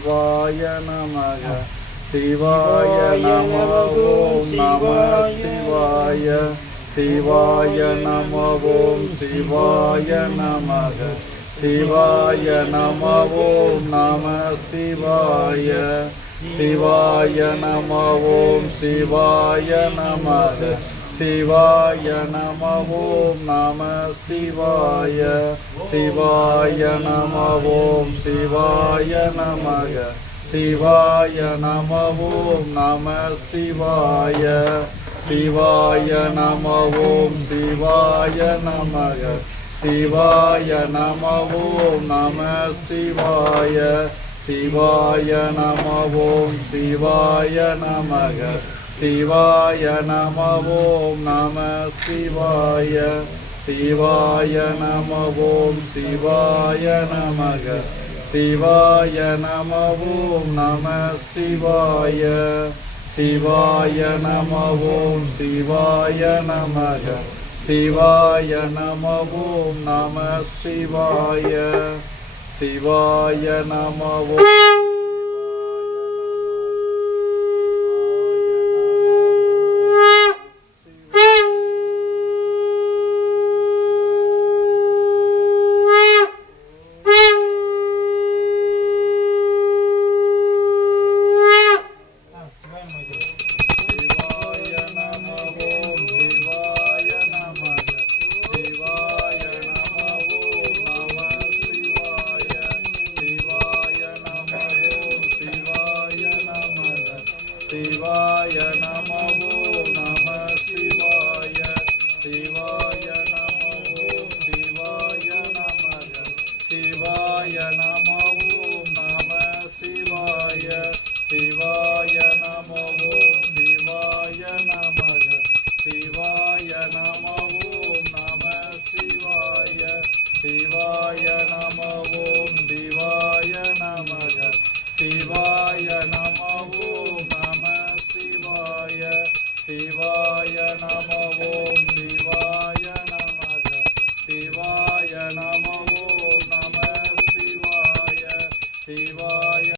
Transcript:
சிவாய நமக சிவாய நம ஓம் நம சிவாய சிவாய நம ஓம் சிவாய நமக சிவாய நம ஓம் நம சிவாய சிவாய நம ஓம் சிவாய நமக சிவாய நம ஓம் நம சிவாய சிவாய நம ஓம் சிவாய நமக சிவாய நம ஓம் நம சிவாய சிவாய நம ஓம் சிவாய நமக சிவாய நம ஓம் நம சிவாய சிவாய நம ஓம் சிவாய நமக சிவாய நம ஓம் நம சிவாய சிவாய நம ஓம் சிவாய நமக சிவாய நம ஓம் நம சிவாய சிவாய நம ஓம் சிவாய நமக சிவாய நம ஓம் நம சிவாய சிவாய நம ஓம்